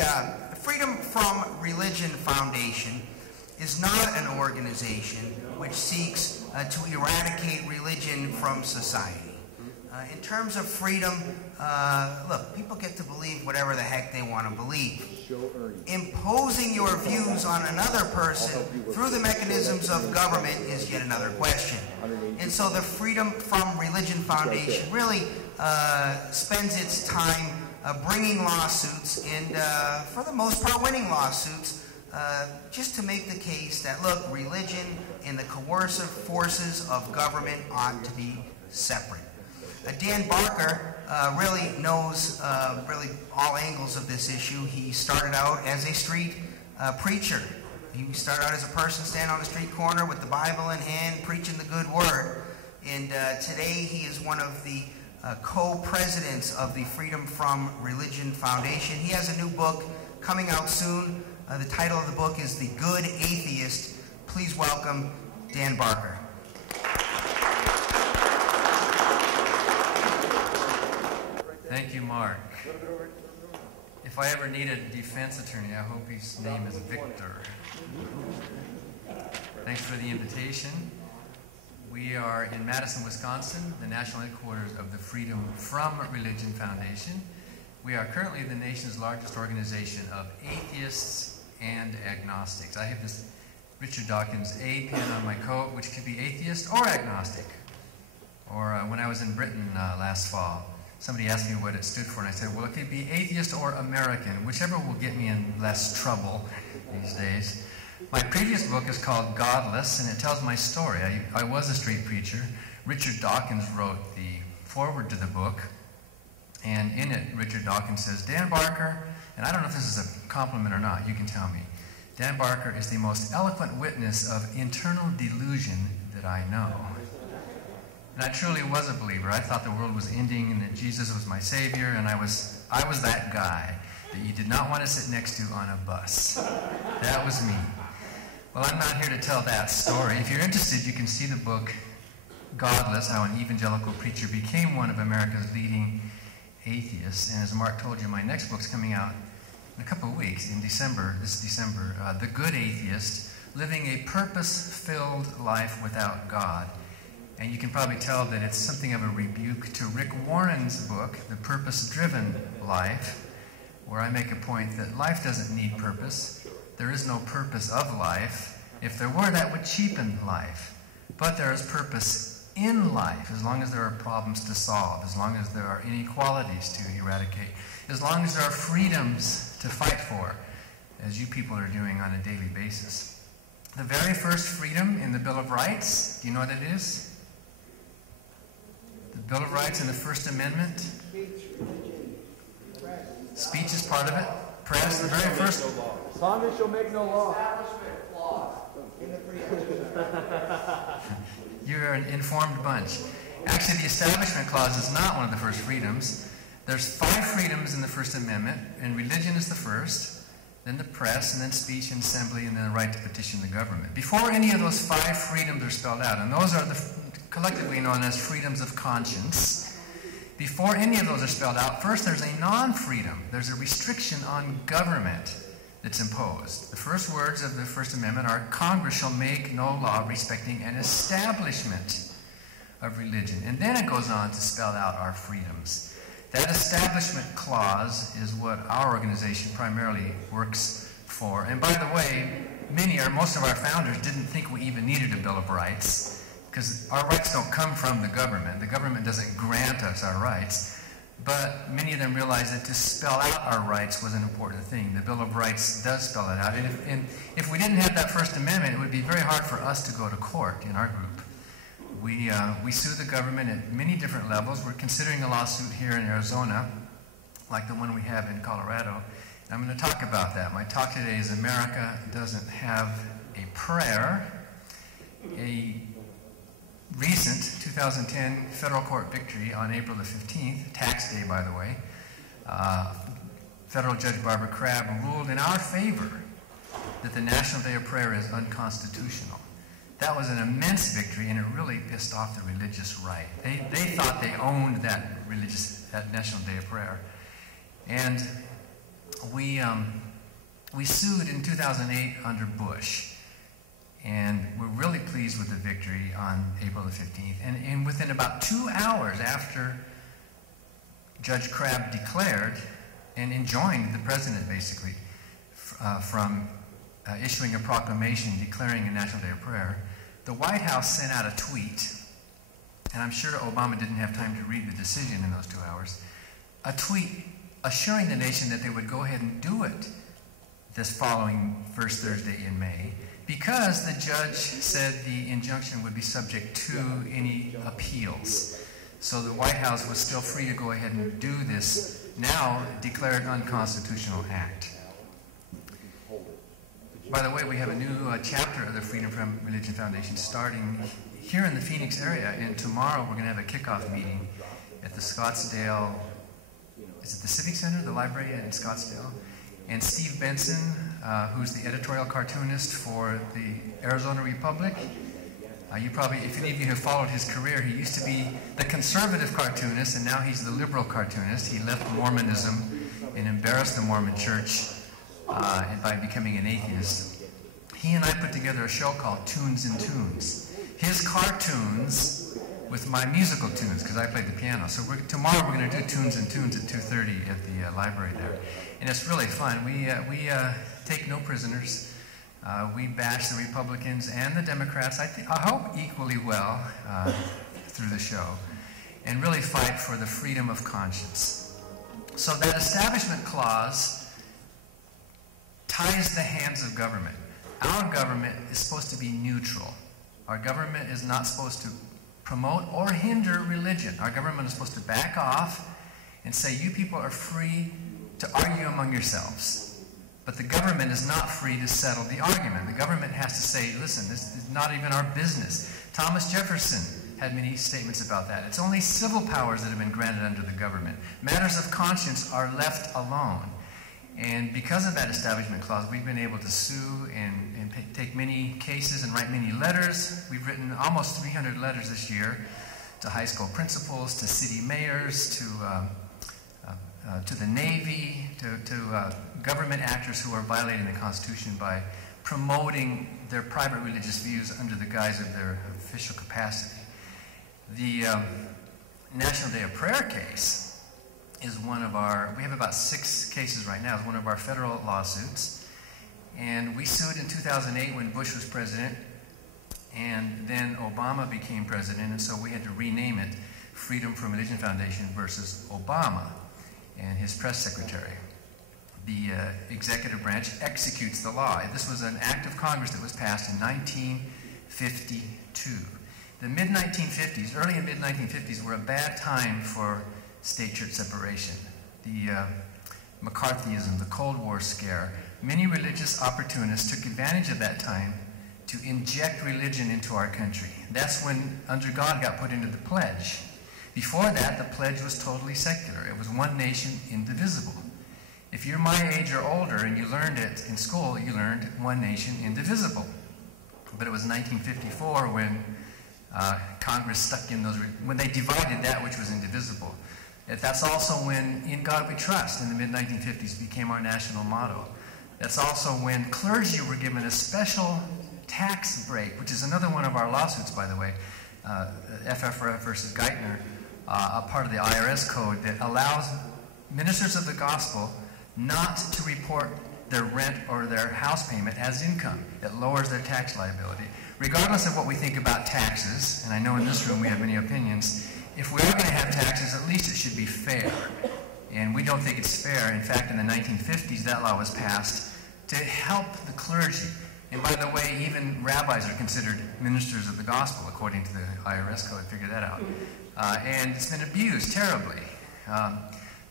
The Freedom from Religion Foundation is not an organization which seeks to eradicate religion from society. In terms of freedom, look, people get to believe whatever the heck they want to believe. Imposing your views on another person through the mechanisms of government is yet another question. And so the Freedom from Religion Foundation really spends its time bringing lawsuits and, for the most part, winning lawsuits just to make the case that, look, religion and the coercive forces of government ought to be separate. Dan Barker really knows really all angles of this issue. He started out as a street preacher. He started out as a person standing on the street corner with the Bible in hand, preaching the good word. And today he is one of the co-presidents of the Freedom from Religion Foundation. He has a new book coming out soon. The title of the book is The Good Atheist. Please welcome Dan Barker. Thank you, Mark. If I ever need a defense attorney, I hope his name is Victor. Thanks for the invitation. We are in Madison, Wisconsin, the national headquarters of the Freedom from Religion Foundation. We are currently the nation's largest organization of atheists and agnostics. I have this Richard Dawkins A pin on my coat, which could be atheist or agnostic. Or when I was in Britain last fall, somebody asked me what it stood for, and I said, well, it could be atheist or American, whichever will get me in less trouble these days. My previous book is called Godless, and it tells my story. I was a street preacher. Richard Dawkins wrote the foreword to the book, and in it, Richard Dawkins says, Dan Barker, and I don't know if this is a compliment or not, you can tell me, Dan Barker is the most eloquent witness of internal delusion that I know. And I truly was a believer. I thought the world was ending and that Jesus was my Savior, and I was that guy that you did not want to sit next to on a bus. That was me. Well, I'm not here to tell that story. If you're interested, you can see the book Godless, How an Evangelical Preacher Became One of America's Leading Atheists. And as Mark told you, my next book's coming out in a couple of weeks, in December, this December, The Good Atheist, Living a Purpose-Filled Life Without God. And you can probably tell that it's something of a rebuke to Rick Warren's book, The Purpose-Driven Life, where I make a point that life doesn't need purpose. There is no purpose of life. If there were, that would cheapen life. But there is purpose in life, as long as there are problems to solve, as long as there are inequalities to eradicate, as long as there are freedoms to fight for, as you people are doing on a daily basis. The very first freedom in the Bill of Rights, do you know what it is? The Bill of Rights and the First Amendment. Speech is part of it. Press, the very first. Congress shall make no law. You're an informed bunch. Actually, the Establishment Clause is not one of the first freedoms. There's 5 freedoms in the First Amendment, and religion is the first, then the press, and then speech and assembly, and then the right to petition the government. Before any of those 5 freedoms are spelled out, and those are collectively known as freedoms of conscience. Before any of those are spelled out, first there's a non-freedom. There's a restriction on government that's imposed. The first words of the First Amendment are, Congress shall make no law respecting an establishment of religion. And then it goes on to spell out our freedoms. That Establishment Clause is what our organization primarily works for. And by the way, most of our founders didn't think we even needed a Bill of Rights, because our rights don't come from the government. The government doesn't grant us our rights. But many of them realized that to spell out our rights was an important thing. The Bill of Rights does spell it out. And if we didn't have that First Amendment, it would be very hard for us to go to court in our group. We sue the government at many different levels. We're considering a lawsuit here in Arizona, like the one we have in Colorado. And I'm going to talk about that. My talk today is America Doesn't Have a Prayer. A recent 2010 federal court victory on April the 15th, tax day by the way, federal Judge Barbara Crabb ruled in our favor that the National Day of Prayer is unconstitutional. That was an immense victory, and it really pissed off the religious right. They thought they owned that National Day of Prayer. And we sued in 2008 under Bush, and we're really pleased with the victory on April the 15th. And within about 2 hours after Judge Crabb declared and enjoined the president, basically, from issuing a proclamation declaring a National Day of Prayer, the White House sent out a tweet, and I'm sure Obama didn't have time to read the decision in those 2 hours, a tweet assuring the nation that they would go ahead and do it this following first Thursday in May, because the judge said the injunction would be subject to any appeals. So the White House was still free to go ahead and do this now declared unconstitutional act. By the way, we have a new chapter of the Freedom from Religion Foundation starting here in the Phoenix area, and tomorrow we're going to have a kickoff meeting at the Scottsdale, is it the Civic Center, the library in Scottsdale? And Steve Benson, who's the editorial cartoonist for the Arizona Republic. You probably, if any of you have followed his career, he used to be the conservative cartoonist, and now he's the liberal cartoonist. He left Mormonism and embarrassed the Mormon church by becoming an atheist. He and I put together a show called Tunes and Tunes. His cartoons with my musical tunes, because I played the piano. So tomorrow we're going to do Tunes and Tunes at 2:30 at the library there. And it's really fun. We take no prisoners. We bash the Republicans and the Democrats, I hope equally well through the show, and really fight for the freedom of conscience. So that Establishment Clause ties the hands of government. Our government is supposed to be neutral. Our government is not supposed to promote or hinder religion. Our government is supposed to back off and say, you people are free to argue among yourselves. But the government is not free to settle the argument. The government has to say, listen, this is not even our business. Thomas Jefferson had many statements about that. It's only civil powers that have been granted under the government. Matters of conscience are left alone. And because of that Establishment Clause, we've been able to sue and take many cases and write many letters. We've written almost 300 letters this year to high school principals, to city mayors, to the Navy, to government actors who are violating the Constitution by promoting their private religious views under the guise of their official capacity. The National Day of Prayer case is one of our, we have about 6 cases right now, it's one of our federal lawsuits. And we sued in 2008 when Bush was president, and then Obama became president, and so we had to rename it Freedom from Religion Foundation versus Obama and his press secretary. The executive branch executes the law. This was an act of Congress that was passed in 1952. The mid-1950s, early and mid-1950s, were a bad time for state-church separation. The McCarthyism, the Cold War scare, many religious opportunists took advantage of that time to inject religion into our country. That's when Under God got put into the pledge. Before that, the pledge was totally secular. It was one nation, indivisible. If you're my age or older and you learned it in school, you learned one nation, indivisible. But it was 1954 when Congress stuck in those, when they divided that which was indivisible. That's also when In God We Trust in the mid-1950s became our national motto. That's also when clergy were given a special tax break, which is another one of our lawsuits, by the way, FFRF versus Geithner, a part of the IRS code that allows ministers of the gospel not to report their rent or their house payment as income. It lowers their tax liability. Regardless of what we think about taxes, and I know in this room we have many opinions, if we are going to have taxes, at least it should be fair. And we don't think it's fair. In fact, in the 1950s, that law was passed to help the clergy. And by the way, even rabbis are considered ministers of the gospel, according to the IRS code. Figure that out. And it's been abused terribly.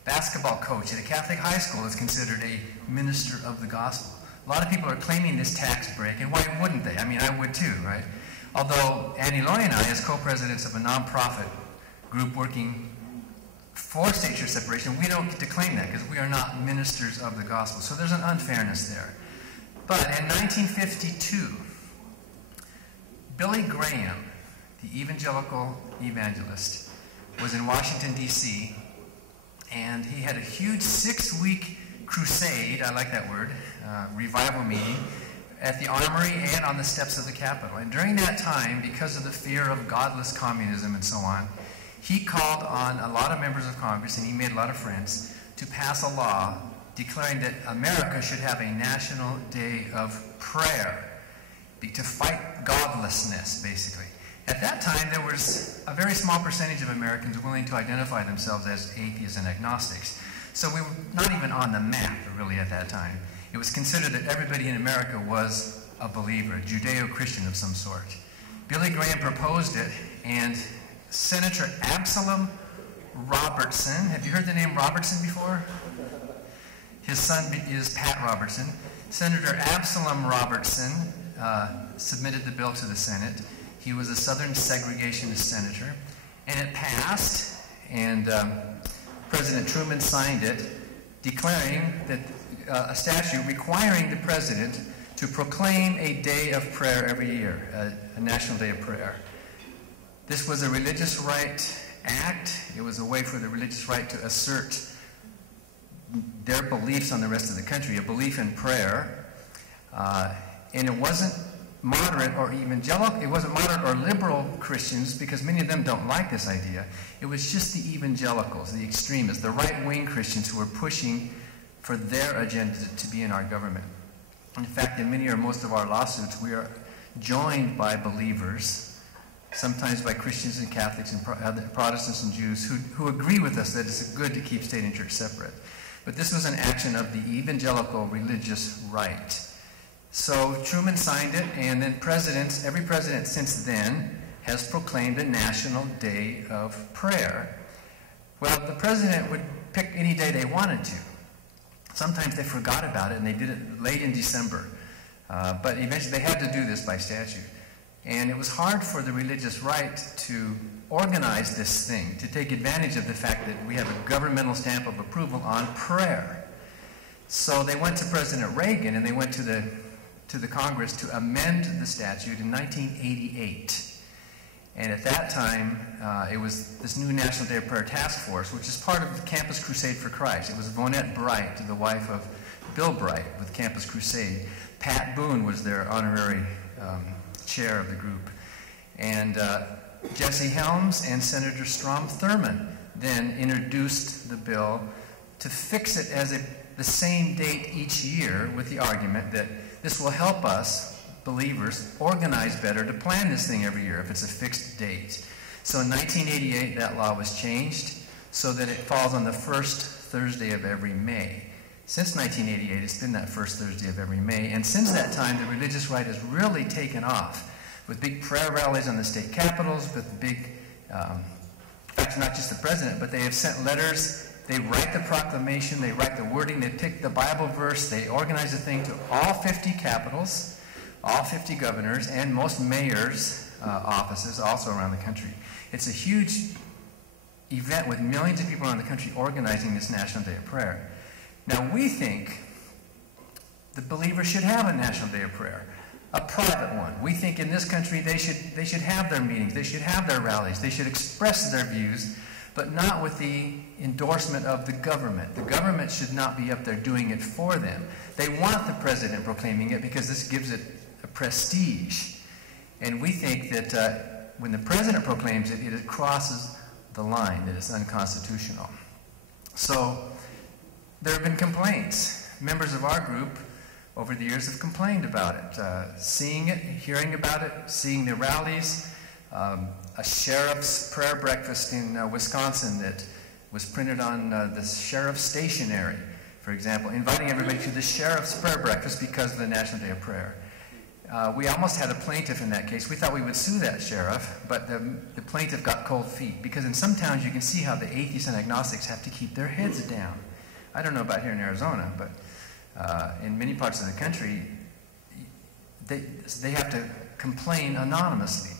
Basketball coach at a Catholic high school is considered a minister of the gospel. A lot of people are claiming this tax break, and why wouldn't they? I mean, I would too, right? Although Annie Loy and I, as co-presidents of a nonprofit group working for state church separation, we don't get to claim that because we are not ministers of the gospel. So there's an unfairness there. But in 1952, Billy Graham, the evangelical evangelist, was in Washington, D.C., and he had a huge 6-week crusade, I like that word, revival meeting, at the Armory and on the steps of the Capitol. And during that time, because of the fear of godless communism and so on, he called on a lot of members of Congress, and he made a lot of friends, to pass a law declaring that America should have a national day of prayer, to fight godlessness, basically. At that time, there was a very small percentage of Americans willing to identify themselves as atheists and agnostics. So we were not even on the map, really, at that time. It was considered that everybody in America was a believer, a Judeo-Christian of some sort. Billy Graham proposed it, and Senator Absalom Robertson, have you heard the name Robertson before? His son is Pat Robertson. Senator Absalom Robertson submitted the bill to the Senate. He was a Southern segregationist senator, and it passed, and President Truman signed it, declaring that a statute requiring the president to proclaim a day of prayer every year, a national day of prayer. This was a religious right act. It was a way for the religious right to assert their beliefs on the rest of the country, a belief in prayer. And it wasn't moderate or evangelical, it wasn't moderate or liberal Christians, because many of them don't like this idea. It was just the evangelicals, the extremists, the right-wing Christians who were pushing for their agenda to be in our government. In fact, in many or most of our lawsuits, we are joined by believers, sometimes by Christians and Catholics and Protestants and Jews who agree with us that it's good to keep state and church separate. But this was an action of the evangelical religious right. So Truman signed it, and then every president since then has proclaimed a national day of prayer. Well, the president would pick any day they wanted to. Sometimes they forgot about it, and they did it late in December. But eventually they had to do this by statute. And it was hard for the religious right to organize this thing, to take advantage of the fact that we have a governmental stamp of approval on prayer. So they went to President Reagan, and they went to the Congress to amend the statute in 1988. And at that time, it was this new National Day of Prayer Task Force, which is part of the Campus Crusade for Christ. It was Vonette Bright, the wife of Bill Bright with Campus Crusade. Pat Boone was their honorary chair of the group. And Jesse Helms and Senator Strom Thurmond then introduced the bill to fix it as the same date each year, with the argument that this will help us, believers, organize better to plan this thing every year if it's a fixed date. So in 1988, that law was changed so that it falls on the first Thursday of every May. Since 1988, it's been that first Thursday of every May, and since that time, the religious right has really taken off, with big prayer rallies on the state capitals, with big, in fact, not just the president, but they have sent letters. They write the proclamation, they write the wording, they pick the Bible verse, they organize a thing to all 50 capitals, all 50 governors, and most mayors' offices also around the country. It's a huge event with millions of people around the country organizing this National Day of Prayer. Now, we think the believers should have a National Day of Prayer, a private one. We think in this country they should have their meetings, they should have their rallies, they should express their views, but not with the endorsement of the government. The government should not be up there doing it for them. They want the president proclaiming it because this gives it a prestige. And we think that when the president proclaims it, it crosses the line, that it's unconstitutional. So there have been complaints. Members of our group over the years have complained about it, seeing it, hearing about it, seeing the rallies. A sheriff's prayer breakfast in Wisconsin that was printed on the sheriff's stationery, for example, inviting everybody to the sheriff's prayer breakfast because of the National Day of Prayer. We almost had a plaintiff in that case. We thought we would sue that sheriff, but the plaintiff got cold feet, because in some towns you can see how the atheists and agnostics have to keep their heads down. I don't know about here in Arizona, but in many parts of the country, they have to complain anonymously.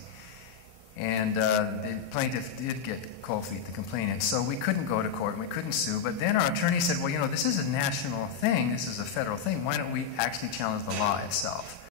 And the plaintiff did get cold feet, the complainant. So we couldn't go to court and we couldn't sue. But then our attorney said, well, you know, this is a national thing. This is a federal thing. Why don't we actually challenge the law itself?